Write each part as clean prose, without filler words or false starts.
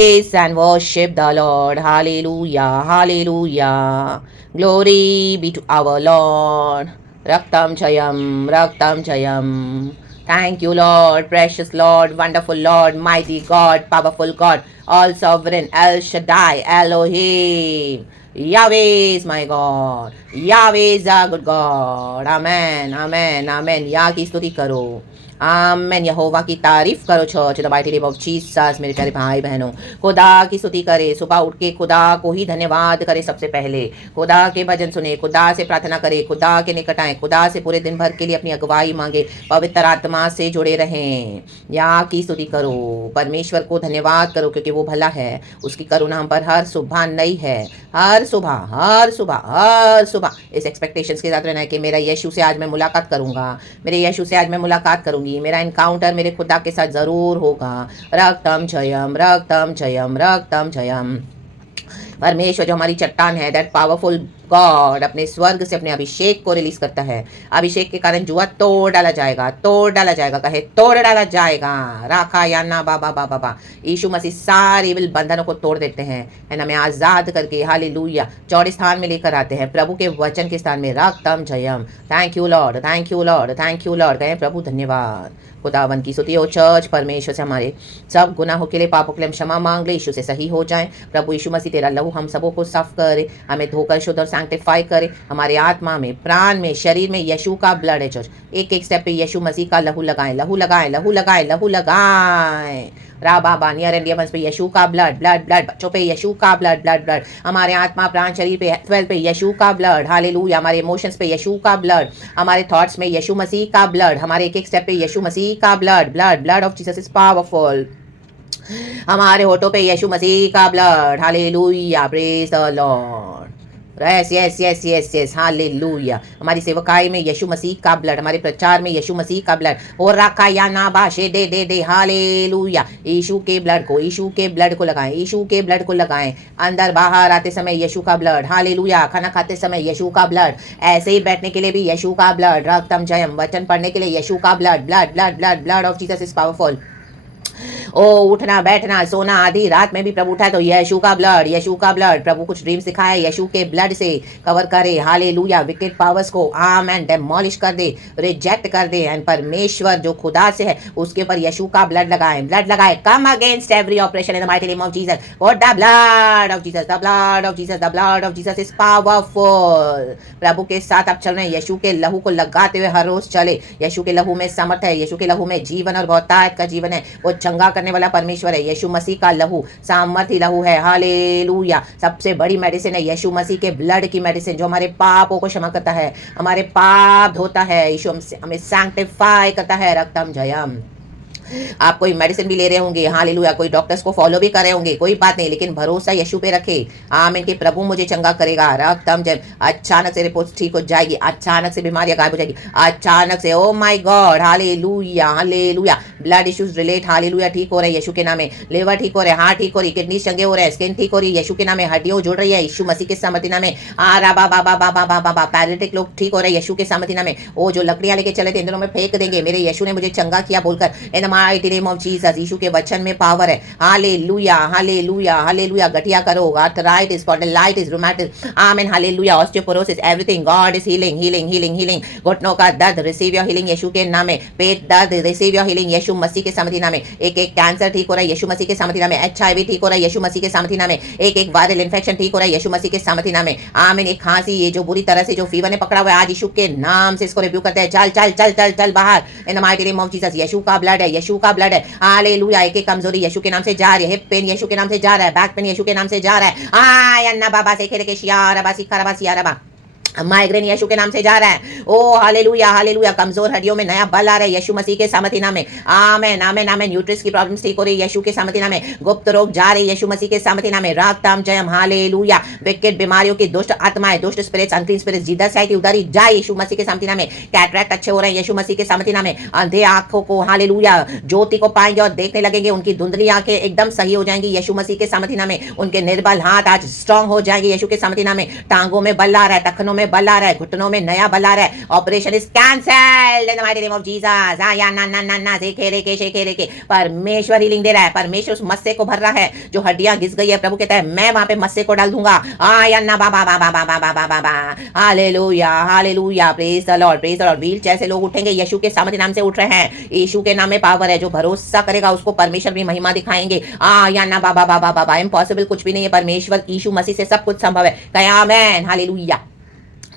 Praise and worship the Lord. Hallelujah. Hallelujah. Glory be to our Lord. Raktam Chayam. Raktam Chayam. Thank you, Lord. Precious Lord. Wonderful Lord. Mighty God. Powerful God. All sovereign. El Shaddai. Elohim. Yahweh is my God. Yahweh is our good God. Amen. Amen. Amen. या की स्तुति करो. आमेन। यहोवा की तारीफ करो church the mighty name of Jesus. मेरे प्यारे भाई बहनों, खुदा की स्तुति करे। सुबह उठ के खुदा को ही धन्यवाद करे। सबसे पहले खुदा के भजन सुने, खुदा से प्रार्थना करे, खुदा के निकट आए, खुदा से पूरे दिन भर के लिए अपनी अगुवाई मांगे, पवित्र आत्मा से जुड़े रहें। या की स्तुति करो, परमेश्वर को धन्यवाद करो क्योंकि वो भला है। उसकी करुणा हम पर हर सुबह नई है। हर सुबह हर सुबह हर सुबह इस एक्सपेक्टेशंस के साथ रहना है कि मेरा यीशु से आज मैं मुलाकात करूंगा, मेरे यीशु से आज मैं मुलाकात करूंगी, मेरा एनकाउंटर मेरे खुदा के साथ जरूर होगा। रक्तम जयम रक्तम जयम रक्तम जयम। परमेश्वर जो हमारी चट्टान है, दैट पावरफुल गॉड अपने स्वर्ग से अपने अभिषेक को रिलीज करता है। अभिषेक के कारण जुआ तोड़ डाला जाएगा, तोड़ डाला जाएगा, कहे तोड़ डाला जाएगा। राखा याना बाबा बाबा बाबा। यीशु मसीह सारे विल बंधनों को तोड़ देते हैं एंड हमें आजाद करके हालेलुया चौड़े स्थान में लेकर आते हैं, प्रभु के वचन के स्थान में। रक्तम जयम। Thank you lord, thank you lord, thank you lord. कहें प्रभु धन्यवाद। खुदावन की स्तुति हो चर्च। परमेश्वर से हमारे सब गुनाहों के लिए, पापों के लिए हम क्षमा मांग ले, यीशु से सही हो जाएं। प्रभु यीशु मसीह तेरा लहू हम सबों को साफ करे, हमें धोकर शुद्ध और सैंक्टिफाई करे। हमारे आत्मा में, प्राण में, शरीर में यीशु का ब्लड है चर्च। एक एक स्टेप पे यीशु मसीह का लहू लगाएं, लहू लगाएं, लहू लगाएं, लहू लगाएं। राबा नियर एंड डियर वंस पे यीशु का ब्लड, ब्लड ब्लड। बच्चों पे यीशु का ब्लड, ब्लड ब्लड। हमारे आत्मा, प्राण, शरीर पे, हेल्थ पे यीशु का ब्लड। हालेलुया। हमारे इमोशंस पे यीशु का ब्लड, हमारे थॉट्स में यीशु मसीह का ब्लड, हमारे एक एक स्टेप पे यीशु मसीह का blood, blood blood of Jesus is powerful. हमारे होठों पे यीशु मसीह का blood. Hallelujah, praise the Lord. Yes yes yes yes yes, hallelujah. हमारी सेवकाई में यीशु मसीह का ब्लड, हमारे प्रचार में यीशु मसीह का ब्लड। और रखा या ना बाशे दे दे दे। हालेलुया। यीशु के ब्लड को, यीशु के ब्लड को लगाएं, यीशु के ब्लड को लगाएं। अंदर बाहर आते समय यीशु का ब्लड। हालेलुया। खाना खाते समय यीशु का ब्लड। ऐसे ही बैठने के लिए भी यीशु का ब्लड। रक्तम जयम। वचन पढ़ने के लिए यीशु का blood, blood blood blood blood of Jesus is powerful. ओ उठना बैठना सोना आधी रात में भी प्रभु उठा तो यीशु का ब्लड, यीशु का ब्लड। प्रभु कुछ ड्रीम सिखाया, यीशु के ब्लड से कवर करे। हालेलुया। विकेट पावर्स को आमेन डेमोलिश कर दे, रिजेक्ट कर दे। एंड परमेश्वर जो खुदा से है उसके ऊपर यीशु का ब्लड लगाए, ब्लड लगाए। Come against every operation in the mighty name of Jesus. God the blood of Jesus, the blood of Jesus, the blood of Jesus is powerful. प्रभु के साथ आप चल रहे हैं, यीशु के लहू को लगाते हुए हर रोज चले। यीशु के लहू में समर्थ है, यीशु के लहू में जीवन और बहुतायत का जीवन है। वो चंगा करने वाला परमेश्वर है। यीशु मसीह का लहू सामर्थी लहू है। हालेलुया। सबसे बड़ी मेडिसिन है यीशु मसीह के ब्लड की मेडिसिन, जो हमारे पापों को क्षमा करता है, हमारे पाप धोता है। यीशु हमें सैंक्टिफाई करता है। रक्तम जयम। आप कोई मेडिसिन भी ले रहे होंगे, हालेलुया, कोई डॉक्टर्स को फॉलो भी कर रहे होंगे, कोई बात नहीं, लेकिन भरोसा यीशु पे रखे। आमीन के प्रभु मुझे चंगा करेगा। रक्तम जय। अचानक से रिपोर्ट ठीक हो जाएगी, अचानक से बीमारियां गायब हो जाएगी, अचानक से। Oh my God, hallelujah hallelujah. Blood issues relate, hallelujah, ठीक हो रहे हैं यीशु के नाम में। लिवर ठीक हो रहे हैं, हार्ट ठीक हो रही, किडनी चंगे हो रहे हैं, स्किन ठीक हो रही है यीशु के नाम में। हड्डियां जुड़ रही है यीशु मसीह के सामर्थ्य नाम में। आरा बाबा बाबा बाबा बाबा। पैरालिटिक लोग ठीक हो रहे हैं यीशु के सामर्थ्य नाम में। वो जो लकड़ियां लेके चले थे इन दिनों में फेंक देंगे, मेरे यीशु ने मुझे चंगा किया बोलकर। In the mighty name of Jesus. यीशु के वचन में पावर है। Hallelujah hallelujah hallelujah. गठिया करो, आर्थराइटिस, स्पॉन्डिलाइटिस, रूमेटिस, आमीन, hallelujah, osteoporosis, everything God is healing healing healing healing. घुटनों का दर्द, रिसीव योर हीलिंग यीशु के नाम में। पेट दर्द, रिसीव योर हीलिंग यीशु मसीह के सामर्थ्य नाम में। एक एक कैंसर ठीक हो रहा है यीशु मसीह के सामर्थ्य नाम में। एचआईवी ठीक हो रहा है यीशु मसीह के सामर्थ्य नाम में। एक एक वायरल इन्फेक्शन ठीक हो रहा है यीशु मसीह के सामर्थ्य नाम में। आमीन। एक खांसी, ये जो बुरी तरह से जो फीवर ने पकड़ा हुआ है, आज यीशु के नाम से इसको रिव्यू करते हैं। चल चल चल चल चल बाहर in the mighty name of Jesus. Yeshu का ब्लड है, यीशु का ब्लड है। हालेलुया। एक एक कमजोरी यीशु के नाम से जा रही है। हिप पेन यीशु के नाम से जा रहा है, बैक पेन यीशु के नाम से जा रहा है। आय अन्ना बाबा से खेले के शियारा बासी खराबा सियारा। माइग्रेन यीशु के नाम से जा रहा है। ओ हालेलुया हालेलुया। कमजोर हड्डियों में नया बल आ रहा है यीशु मसीह के सामर्थ्य नाम में। आमेन आमेन आमेन। यूट्रस की प्रॉब्लम्स ठीक हो रही है यीशु के सामर्थ्य नाम में। गुप्त रोग जा रहे यीशु मसीह के सामर्थ्य नाम में। रागताम जयम। हालेलुया। विकेट बीमारियों की दुष्ट आत्माएं, दुष्ट स्पिरिट्स, अनक्लीन स्पिरिट्स, जिद्दत से आई थी उधारी जाए यीशु मसीह के सामर्थ्य नाम में। कैटरैक्ट अच्छे हो रहे हैं यीशु मसीह के सामर्थ्य नाम में। अंधे आंखों को हालेलुया ज्योति को पाएंगे और देखने लगेंगे। उनकी धुंधली आंखें एकदम सही हो जाएंगी यीशु मसीह के सामर्थ्य नाम में। उनके निर्बल हाथ आज स्ट्रांग हो जाएंगे यीशु के सामर्थ्य नाम में। टांगों में बल आ रहा है, टखनों में में बल आ रहा है, घुटनों में नया बल आ रहा है। Operation is cancelled in the mighty name of Jesus. या ना ना ना ना से के परमेश्वर हीलिंग दे रहा है। परमेश्वर उस मस्से को भर रहा है जो हड्डियां घिस गई है। प्रभु कहता है मैं वहां पे मस्से को डाल दूंगा। या ना बा बा बा बा बा बा बा बा बा बा। Hallelujah hallelujah, praise the Lord praise the Lord. Wheel chair से लोग उठेंगे, यीशु के सामर्थ्य नाम से उठ रहे हैं। यीशु के नाम में पावर है। जो भरोसा करेगा उसको परमेश्वर भी महिमा दिखाएंगे। या ना बा बा बा बा बा। इम्पॉसिबल कुछ भी नहीं है, परमेश्वर यीशु मसीह से सब कुछ संभव है। कया amen hallelujah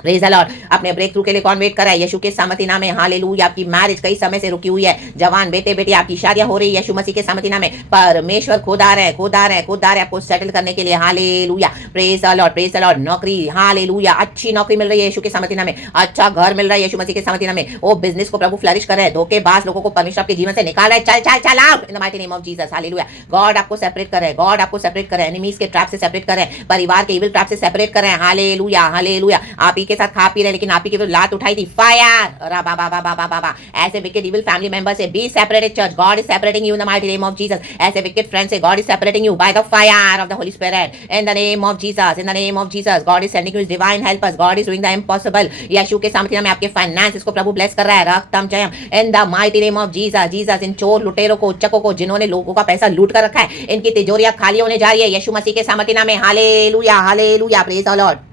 praise the Lord. अपने ब्रेक थ्रू के लिए कौन वेट कर रहा है? यीशु के सामर्थ्य नाम में हालेलुया। आपकी मैरिज कई समय से रुकी हुई है, जवान बेटे बेटी आपकी शादियां हो रही है यीशु मसीह के सामर्थ्य नाम में। परमेश्वर खुद आ रहे हैं, खुद आ रहे हैं, खुद आ रहे हैं आपको सेटल करने के लिए। Hallelujah praise the Lord praise the Lord. नौकरी हालेलुया, अच्छी नौकरी मिल रही है यीशु के सामर्थ्य नाम में। अच्छा घर मिल रहा है यीशु मसीह के सामर्थ्य नाम में। वो बिजनेस को प्रभु फ्लरिश कर रहे हैं। धोखेबाज लोगों को परमेश्वर आपके जीवन से निकाल रहा है। चल चल चल out in the mighty name of Jesus hallelujah. God आपको सेपरेट कर रहे हैं, गॉड आपको सेपरेट कर रहे हैं। एनिमीज के ट्रैप से सेपरेट कर रहे हैं, परिवार के इविल ट्रैप से सेपरेट कर रहे हैं। Hallelujah hallelujah. आप ही के साथ खा पी रहे लेकिन आप ही की लात उठाई थी। फायर रा बा बा बा बा बा बा। ऐसे विकेट इविल फैमिली मेंबर से be separated church. God is separating you in the mighty name of Jesus. ऐसे विकेट फ्रेंड से God is separating you by the fire of the holy spirit in the name of Jesus. In the name of Jesus God is sending you his divine helpers. God is doing the impossible. Yeshu के सामर्थ्य में आपके finances को प्रभु bless कर रहा है। रक्तम जयम in the mighty name of Jesus. Jesus in चोर लुटेरों को, उच्चकों को, जिन्होंने लोगों का पैसा लूट कर रखा है, इनकी तिजोरियां खाली होने जा रही है यीशु मसीह के सामर्थ्य में। Hallelujah hallelujah praise the lord.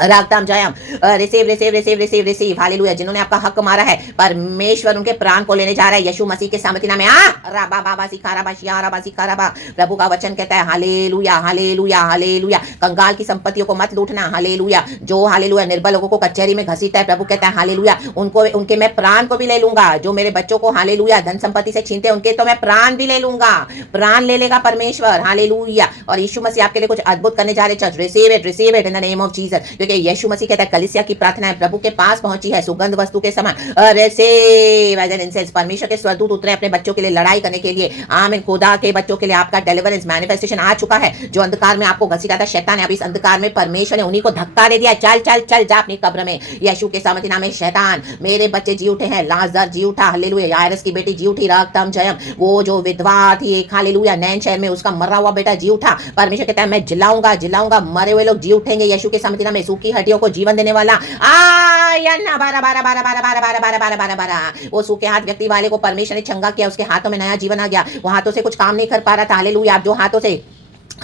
रागताम जयम receive receive receive receive receive hallelujah. जिन्होंने आपका हक मारा है परमेश्वर उनके प्राण को लेने जा रहा है यीशु मसीह के सामर्थ्य नाम में। राबा बाबा सिखाराबा शियाराबा सिखाराबा। प्रभु का वचन कहता है हालेलुया हालेलुया हालेलुया। कंगाल की संपत्तियों को मत लूटना। हालेलुया। जो हालेलुया निर्बल लोगों को कचहरी में घसीटता है, प्रभु कहता है हालेलुया उनको उनके मैं प्राण को भी ले लूंगा। जो मेरे बच्चों को हालेलुया धन संपत्ति से छीनते हैं, उनके तो मैं प्राण भी ले लूंगा। प्राण ले लेगा परमेश्वर हालेलुया। और यीशु मसीह आपके लिए कुछ अद्भुत करने जा रहे। Church receive it in the name of Jesus. क्योंकि यीशु मसीह कहता है कलीसिया की प्रार्थना है प्रभु के पास पहुंची है सुगंध वस्तु के समान। Receive as an incense. परमेश्वर के स्वदूत उतरे अपने बच्चों के लिए लड़ाई करने के लिए। आमीन। खुदा के बच्चों के लिए आपका डिलीवरेंस मैनिफेस्टेशन आ चुका है। जो अंधकार में आपको घसीटा था शैतान ने, अब इस अंधकार में परमेश्वर ने उन्हीं को धक्का दे दिया। चल चल चल जा अपनी कब्र में यीशु के सामर्थ्य नाम में। शैतान मेरे बच्चे जी उठे हैं। लाजर जी उठा हालेलुया। याइरस की बेटी जी उठी। रागतम जयम। वो जो विधवा थी एक हालेलुया नैन शहर में, उसका मरा हुआ बेटा जी उठा। परमेश्वर कहता है मैं जिलाऊंगा जिलाऊंगा। मरे हुए लोग जी उठेंगे यीशु के सामर्थ्य नाम में। सूखी हड्डियों को जीवन देने वाला ना बारा बारा बारा बारा बारा बारा बारा बारा बारा बारा। वो सूखे हाथ व्यक्ति वाले को परमेश्वर ने चंगा किया, उसके हाथों में नया जीवन आ गया। वो हाथों से कुछ काम नहीं कर पा रहा था हालेलुया। आप जो हाथों से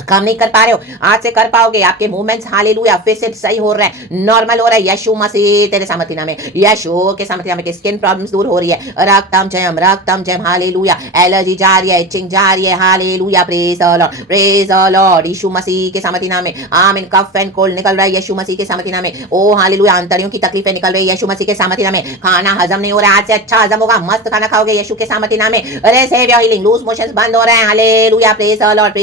काम नहीं कर पा रहे हो आज से कर पाओगे। आपके मूवमेंट्स हालेलुया फिर से सही हो रहा है, नॉर्मल हो रहा है यीशु मसीह तेरे सामर्थ्य नाम में। यीशु के सामर्थ्य नाम में स्किन प्रॉब्लम्स दूर हो रही है। रागतम जयम हालेलुया। एलर्जी जा रही है, इचिंग जा रही है हालेलुया। प्रेज द लॉर्ड यीशु मसीह के सामर्थ्य नाम में। आमीन। कफ एंड कोल्ड निकल रहा है यीशु मसीह के सामर्थ्य नाम में। ओ हालेलुया। अंतड़ियों की तकलीफें निकल रही है यीशु मसीह के सामर्थ्य नाम में। खाना हजम नहीं हो रहा है, आज से अच्छा हजम होगा, मस्त खाना खाओगे यीशु के सामर्थ्य नाम में। Receive your healing. Loose motions बंद हो रहे हैं hallelujah. Praise the lord.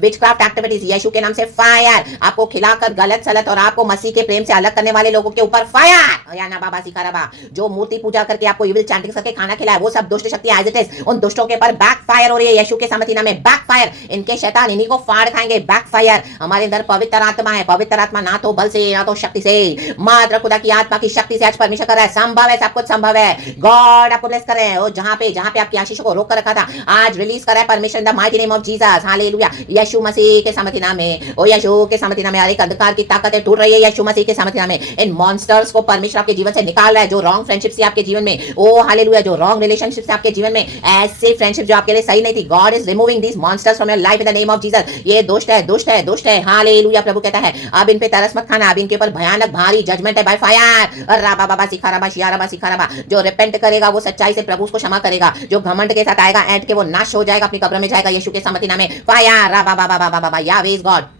Witchcraft activities Yeshu के नाम से फायर। आपको खिलाकर गलत सलत और आपको मसीह के प्रेम से अलग करने वाले लोगों के ऊपर फायर। या ना बाबा सिखाराबा। जो मूर्ति पूजा करके आपको इविल चैंटिंग करके खाना खिलाए, वो सब दुष्ट शक्ति एज इट इज उन दुष्टों के ऊपर बैक फायर हो रही है यीशु के सामर्थ्य नाम में। Back fire. इनके शैतान इन्हीं को फाड़ खाएंगे। Back fire. हमारे अंदर पवित्र आत्मा है। पवित्र आत्मा ना तो बल से ना तो शक्ति से, मात्र खुदा की आत्मा की शक्ति से आज परमेश्वर कर रहा है। संभव है, सब कुछ संभव है। गॉड आपको ब्लेस कर रहे हैं। और जहां पे आपकी आशीषों को रोक कर रखा था, आज रिलीज कर रहा है परमेश्वर in the mighty name of Jesus hallelujah. Yeshu मसीह के सामर्थ्य नाम में। ओ यीशु के सामर्थ्य नाम में। हर एक अंधकार की ताकतें टूट रही है यीशु मसीह के सामर्थ्य नाम में। इन मॉन्स्टर्स को परमेश्वर आपके जीवन से निकाल रहा है। जो रॉन्ग फ्रेंडशिप से आपके जीवन में, ओ हालेलुया, जो रॉन्ग रिलेशनशिप से आपके जीवन में, ऐसे फ्रेंडशिप जो आपके लिए सही नहीं थी, God is removing these monsters from your life in the name of Jesus. ये दुष्ट है, दुष्ट है, दुष्ट है हालेलुया। प्रभु कहता है अब इन पे तरस मत खाना, अब इनके ऊपर भयानक भारी जजमेंट है बाय फायर। राबा बाबा सिखाराबा शियाराबा सिखाराबा। जो रिपेंट करेगा वो सच्चाई से प्रभु उसको क्षमा करेगा। जो घमंड के साथ आएगा एंड के वो नाश हो जाएगा, अपनी कब्र में जाएगा यीशु के सामर्थ्य नाम में। फायर राबा बाबा बाबा बाबा। यावे इज गॉड।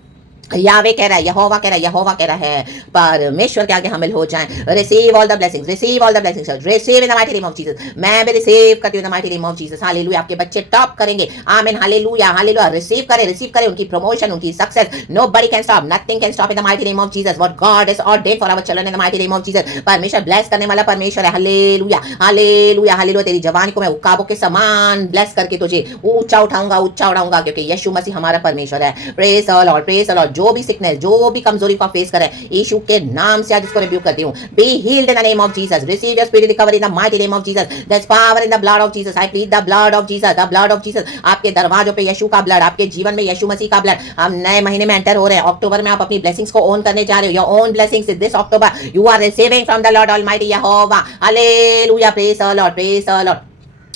यावे कह रहा है, यहोवा कह रहा है, यहोवा कह रहा है परमेश्वर के आगे हामिल हो जाएं। Receive all the blessings, receive all the blessings, receive in the mighty name of Jesus. मैं भी रिसीव करती हूं इन the mighty name of Jesus hallelujah. आपके बच्चे टॉप करेंगे आमीन हालेलुया हालेलुया। रिसीव करें उनकी प्रमोशन, उनकी success. Nobody can stop, nothing can stop in the mighty name of Jesus. What God is ordained for our children in the mighty name of Jesus. परमेश्वर bless करने वाला परमेश्वर है hallelujah hallelujah hallelujah. तेरी जवानी को मैं उकाबों के समान ब्लेस करके तुझे ऊंचा उठाऊंगा, ऊंचा उड़ाऊंगा, क्योंकि यीशु मसीह हमारा परमेश्वर है। Praise the Lord, praise the Lord. जो भी सिकनेस, जो भी कमजोरी को फेस कर रहे हैं, यीशु के नाम से आज इसको रिब्यूक करती हूँ। Be healed in the name of Jesus, receive your spirit recovery in the mighty name of Jesus, there is power in the blood of Jesus, I plead the blood of Jesus, the blood of Jesus. आपके दरवाजों पे यीशु का blood, आपके जीवन में यीशु मसीह का blood. हम नए महीने में एंटर हो रहे हैं, अक्टूबर में आप अपनी ब्लेसिंग्स को ओन करने जा रहे हो। Your own blessings this October you are receiving from the Lord almighty यहोवा। Hallelujah, praise the Lord, praise the Lord.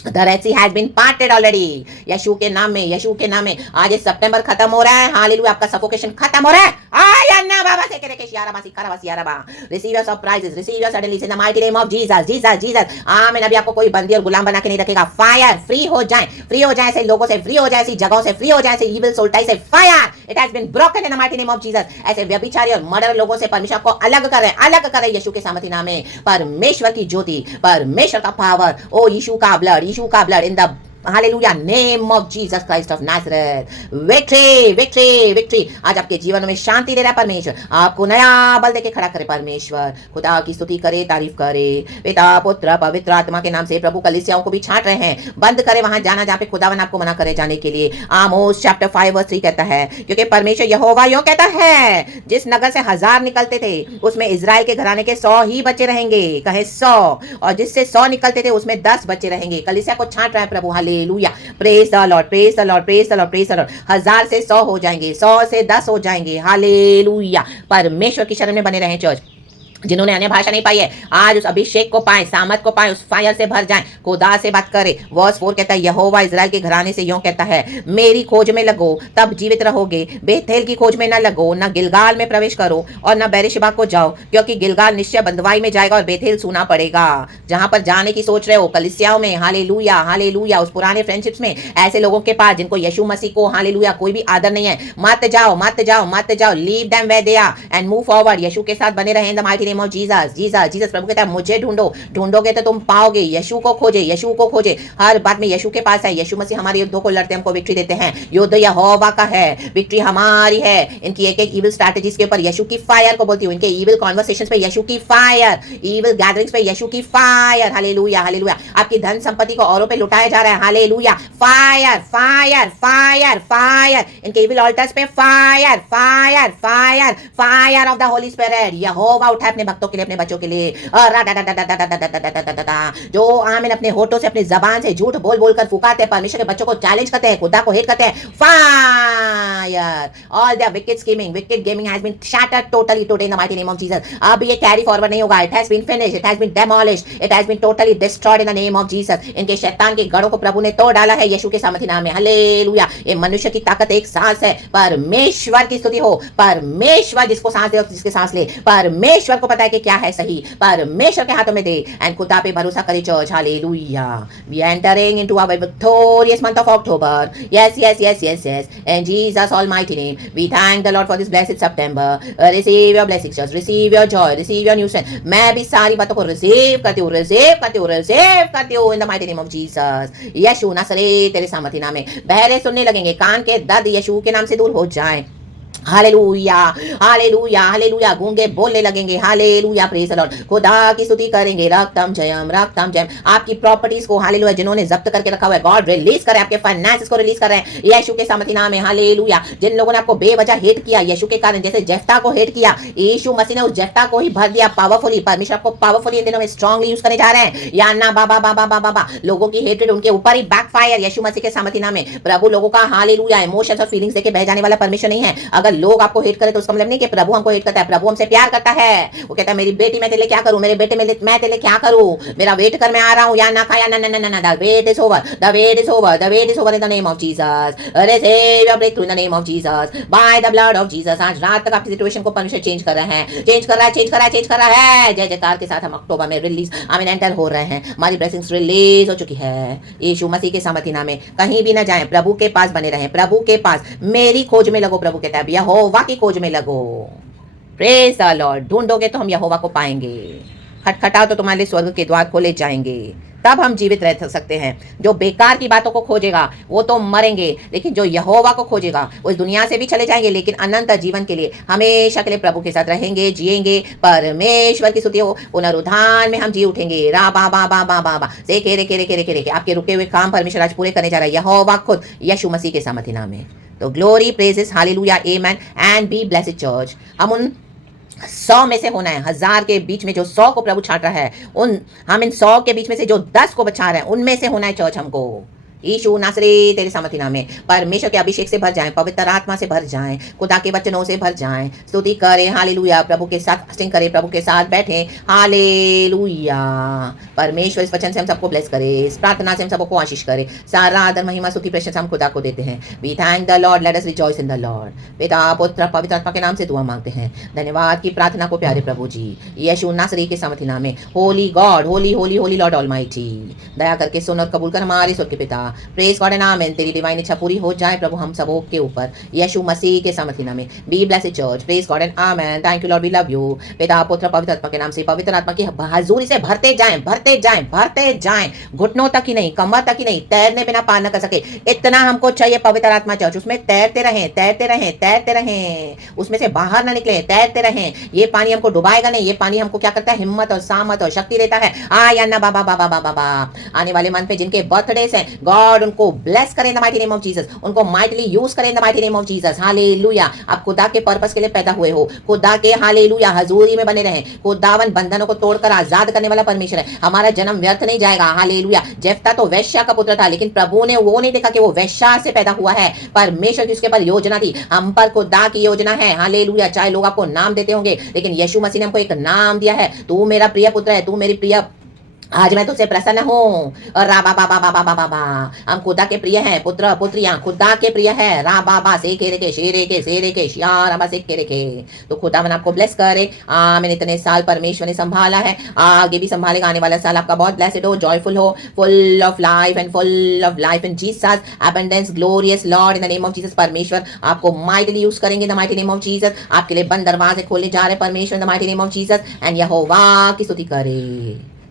The Red Sea has been parted already. यशु के नाम में, यशु के नाम में। आज ये सितंबर खत्म हो रहा है। हालेलुया, आपका सफोकेशन खत्म हो रहा है। आया बाबा से करे के शियारा बासी करा बासी यारा बा। Receive your surprises, receive your suddenly in the mighty name of Jesus, Jesus, Jesus। आमीन। अभी आपको कोई बंदी और गुलाम बना के नहीं रखेगा। फायर, फ्री हो जाए, फ्री हो जाए ऐसे लोगों से, फ्री हो जाए ऐसी जगहों से, फ्री हो जाए ऐसे evil सोल्टाई से। Fire, it has been broken in the mighty name of Jesus। ऐसे व्यभिचारी और मर्डर लोगों से परमेश्वर को अलग करें, अलग करें यीशु के सामर्थ्य नाम में। परमेश्वर की ज्योति, परमेश्वर का पावर, ओ यीशु का ब्लड, यीशु का blood in the Hallelujah, name of Jesus Christ of Nazareth। victory, victory, victory। आज आपके जीवन में शांति दे रहा है परमेश्वर, आपको नया बल देके खड़ा करे परमेश्वर। खुदा की स्तुति करे, तारीफ करे। पिता, पुत्र, पवित्र आत्मा के नाम से प्रभु कलीसियाओं को भी छांट रहे हैं। बंद करे वहां जाना जहां पे खुदावन आपको मना करे जाने के लिए। आमोस चैप्टर 5:3 कहता है, क्योंकि परमेश्वर यहोवा यूं कहता है, जिस नगर से 1000 निकलते थे उसमें इजराइल के घराने के 100 ही बचे रहेंगे। कहे 100, और जिससे 100 निकलते थे उसमें 10 बचे रहेंगे। कलीसिया को छांट रहा है प्रभु। Hallelujah, praise the Lord, praise the Lord, praise the Lord, praise the lord. 1000 से 100 हो जाएंगे, 100 से 10 हो जाएंगे। हालेलुया, परमेश्वर की शरण में बने रहें चर्च। जिन्होंने अन्य भाषा नहीं पाई है, आज उस अभिषेक को पाए, सामर्थ को पाए, उस फायर से भर जाएं, खुदा से बात करें। वर्स 4 कहता है, यहोवा इजराइल के घराने से यूं कहता है, मेरी खोज में लगो तब जीवित रहोगे। बेथेल की खोज में न लगो, न गिलगाल में प्रवेश करो और न बेरिशबा को जाओ, क्योंकि गिलगाल निश्चय बंदवाई में जाएगा और बेथेल सूना पड़ेगा। जहां पर जाने की सोच रहे हो कलीसियाओं में, हालेलुया, हालेलुया, उस पुराने फ्रेंडशिप्स में, ऐसे लोगों के पास जिनको यीशु मसीह को, हालेलुया, कोई भी आदर नहीं है, मत जाओ, मत जाओ, मत जाओ। Leave them where they are and move forward. Yeshu के साथ बने रहे in the mighty name of Jesus, Jesus, Jesus. प्रभु कहता है, मुझे ढूंढो, ढूंढोगे तो तुम पाओगे। यीशु को खोजे, यीशु को खोजे। हर बात में यीशु के पास है। यीशु मसीह हमारे युद्धों को लड़ते, हमको विक्ट्री देते हैं। युद्ध यहोवा का है, विक्ट्री हमारी है। इनकी एक एक इविल स्ट्रैटेजीज के ऊपर यीशु की फायर को बोलती हूँ। इनके इविल कॉन्वर्सेशंस पे यीशु की फायर, इविल गैदरिंग्स पे यीशु की फायर। Hallelujah, hallelujah. आपकी धन संपत्ति को औरों पे लुटाया जा रहा है। Hallelujah, fire, fire, fire, fire. इनके इविल ऑल्टर्स पे fire, fire, fire, fire of the holy spirit. यहोवा उठाए अपने भक्तों के लिए, अपने बच्चों के लिए। जो आमीन अपने होठों से, अपनी जबान से झूठ बोल बोल कर फुकाते हैं, परमेश्वर के बच्चों को चैलेंज करते हैं, खुदा को हेट करते हैं, fire. All their wicked scheming, wicked gaming has been shattered totally today in the mighty name of Jesus. अब ये कैरी फॉरवर्ड नहीं होगा। It has been finished, it has been demolished, it has been totally destroyed in the name of Jesus. इनके शैतान के गढ़ों को प्रभु ने तोड़ डाला है यीशु के सामर्थ्य नाम में। हालेलुया। ये मनुष्य की ताकत एक सांस है, परमेश्वर की स्तुति हो। परमेश्वर जिसको सांस दे और जिसके सांस ले, परमेश्वर को पता है कि क्या है सही, परमेश्वर के हाथों में दे एंड खुदा पे भरोसा करे church. Hallelujah. We are entering into our victorious month of October. Yes yes yes yes yes, in Jesus almighty name we thank the Lord for this blessed September. Receive your blessings church, receive your joy, receive your new strength. मैं भी सारी बातों को receive करती हूँ, receive करती हूँ, receive करती हूँ in the mighty name of Jesus. Yeshu नासरीत तेरे सामर्थ्य नाम में बहरे सुनने लगेंगे, कान के दर्द यीशु के नाम से दूर हो जाए। Hallelujah, hallelujah, hallelujah. गूंगे बोलने लगेंगे। Hallelujah, praise the Lord. खुदा की स्तुति करेंगे। रक्तम जयम, रक्तम जयम। आपकी प्रॉपर्टीज को, हालेलुया, जिन्होंने जब्त करके रखा हुआ है, गॉड रिलीज करे। आपके फाइनेंसेस को रिलीज कर रहे हैं यीशु के सामर्थ्य नाम में। हालेलुया। जिन लोगों ने आपको बेवजह हेट किया यीशु के कारण, जैसे जेफ्ता को हेट किया, यीशु मसीह ने उस जेफ्ता को ही भर दिया पावरफुली। परमेश्वर आपको पावरफुली इन दिनों में स्ट्रांगली यूज करने जा रहे हैं। या ना बाबा बाबा बाबा बाबा, लोगों की हेटेड उनके ऊपर ही बैकफायर यीशु मसीह के सामर्थ्य नाम में। प्रभु लोगों का, हालेलुया, इमोशंस और फीलिंग्स देके बह जाने वाला परमेश्वर नहीं है। अगर लोग आपको हेट करे तो उसका मतलब नहीं कि प्रभु हमको हेट करता है। प्रभु हमसे प्यार करता है। वो कहता है, मेरी बेटी मैं तेरे लिए क्या करूं, मेरे बेटे मैं तेरे लिए क्या करूं, मेरा वेट कर, मैं आ रहा हूं। या ना खाया ना ना ना ना, the wait is over, the wait is over, the wait is over in the name of Jesus. Receive your breakthrough in the name of Jesus, by the blood of Jesus. आज रात तक आपकी सिचुएशन को परमेश्वर change कर रहा है, change कर रहा है, चेंज कर रहा है, चेंज कर रहा है। जय जयकार के साथ हम अक्टूबर में रिलीज, आमीन, एंटर हो रहे हैं। हमारी ब्लेसिंग्स रिलीज हो चुकी है यीशु मसीह के सामर्थ्य नाम में। कहीं भी ना जाएं, प्रभु के पास बने रहें, प्रभु के पास। मेरी खोज में लगो, प्रभु कहता है, यहोवा की खोज में लगो। Praise the Lord. ढूंढोगे तो हम यहोवा को पाएंगे, खटखटाओ तो तुम्हारे स्वर्ग के द्वार खोले जाएंगे, तब हम जीवित रह सकते हैं। जो बेकार की बातों को खोजेगा वो तो मरेंगे, लेकिन जो यहोवा को खोजेगा वो इस दुनिया से भी चले जाएंगे, लेकिन अनंत जीवन के लिए, हमेशा के लिए प्रभु के साथ रहेंगे, जिएंगे। परमेश्वर की स्तुति हो। पुनरुत्थान में हम जी उठेंगे। रा बा बा बा बा बा बा से के रे के रे के रे के रे। आपके रुके हुए काम परमेश्वर आज पूरे करने जा रहा है। यहोवा खुद यीशु मसीह के सामर्थ्य नाम में। तो glory, praises, hallelujah, amen and B blessed church. हम उन 100 में से होना है, 1000 के बीच में जो 100 को प्रभु छांट रहा है, हम इन 100 के बीच में से जो 10 को बचा रहे हैं, उनमें से होना है चर्च हमको। यीशु नासरी तेरे सामर्थी नाम में परमेश्वर के अभिषेक से भर जाएं, पवित्र आत्मा से भर जाएं, खुदा के वचनों से भर जाएं, स्तुति करें, हालेलुया, प्रभु के साथ फास्टिंग करें, प्रभु के साथ बैठें, हालेलुया। परमेश्वर इस वचन से हम सबको ब्लेस करे, इस प्रार्थना से हम सबको आशीष करे, सारा आदर महिमा स्तुति प्रशंसा हम खुदा को देते हैं। We thank the Lord, let us rejoice in the Lord. पिता पुत्र पवित्र आत्मा के नाम से दुआ मांगते हैं, धन्यवाद की प्रार्थना को प्यारे प्रभु जी, यीशु नासरी के सामर्थी नाम में। Holy God, holy holy holy lord almighty, दया करके सुन और कबूल कर हमारे स्वर्ग के पिता। Praise God and amen. तेरी डिवाइन इच्छा पूरी हो जाए प्रभु हम सबों के ऊपर, यीशु मसीह के सामर्थी नाम में। Be blessed church, praise God and amen. Thank you Lord, we love you. पिता पुत्र पवित्र आत्मा के नाम से पवित्र आत्मा की हजूरी से भरते जाएं, भरते जाएं, भरते जाएं, घुटनों तक ही नहीं, कमर तक ही नहीं, तैरने बिना पार न कर सके, इतना हमको चाहिए पवित्र आत्मा चर्च। उसमें तैरते रहें, तैरते रहें, तैरते रहें, उसमें से बाहर ना निकले, तैरते रहें। ये पानी हमको डुबाएगा नहीं, ये पानी हमको क्या करता है, हिम्मत और सामत और शक्ति देता है। या ना बाबा बाबा बाबा बाबा। आने वाले मंथ पे जिनके बर्थडेज हैं, गॉड उनको ब्लेस करें इन the mighty name of Jesus, उनको माइटली यूज करें इन the mighty name of Jesus. Hallelujah. आप खुदा के पर्पस के लिए पैदा हुए हो, खुदा के हालेलुया हजूरी में बने रहें। खुदावन बंधनों को तोड़कर आजाद करने वाला परमेश्वर है। हमारा जन्म व्यर्थ नहीं जाएगा। हालेलुया। जेफ्ता तो वैश्या का पुत्र था, लेकिन प्रभु ने वो नहीं देखा कि वो वैश्या से पैदा हुआ है। परमेश्वर की उसके पर योजना थी, हम पर खुदा की योजना है। हालेलुया। चाहे लोग आपको नाम देते होंगे, लेकिन यीशु मसीह ने हमको एक नाम दिया है, तू मेरा प्रिय पुत्र है, तू मेरी प्रिय, आज मैं तुझसे प्रसन्न हूँ। और रा बाबा बाबा बाबा बाबा, हम खुदा के प्रिय हैं, पुत्र पुत्रियां खुदा के प्रिय है। रा बाबा से के रेखे शेरे के सेरे के शियाराबा से के रेखे। तो खुदा मन आपको ब्लेस करे। मैंने इतने साल परमेश्वर ने संभाला है, आगे भी संभालेगा। आने वाला साल आपका बहुत ब्लेस्ड हो, जॉयफुल हो, full of life and full of life in Jesus, abundance, glorious lord in the name of Jesus. परमेश्वर आपको माइटली यूज करेंगे in the mighty name of Jesus. आपके लिए बंद दरवाजे खोले जा रहे परमेश्वर in the mighty name of Jesus. And यहोवा की स्तुति करे।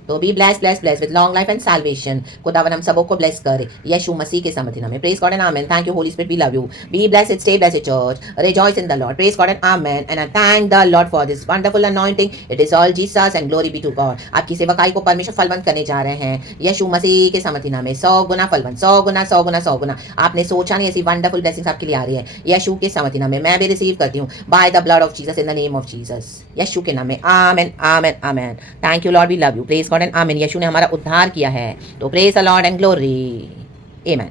तो be bless bless bless with long life and salvation. खुदावन हम सबों को ब्लेस करे, यीशु मसीह के सामर्थी नाम में। Praise God and amen. Thank you Holy Spirit, we love you. Be blessed, stay blessed church, rejoice in the Lord. Praise God and amen. And I thank the Lord for this wonderful anointing. It is all Jesus and glory be to God. आपकी सेवकाई को परमेश्वर फलवंत करने जा रहे हैं, यीशु मसीह के सामर्थी नाम में। 100 गुना फलवंत, 100 गुना 100 गुना 100 गुना। आपने सोचा नहीं ऐसी वंडरफुल ब्लेसिंग्स आपके लिए आ रही है, यीशु के सामर्थी नाम में। मैं भी रिसीव करती हूँ by the blood of Jesus in the name of Jesus, यीशु के नाम में। Amen amen amen. Thank you Lord, we love you. Praise God and amen. यीशु ने हमारा उद्धार किया है, तो praise the lord and glory. Amen.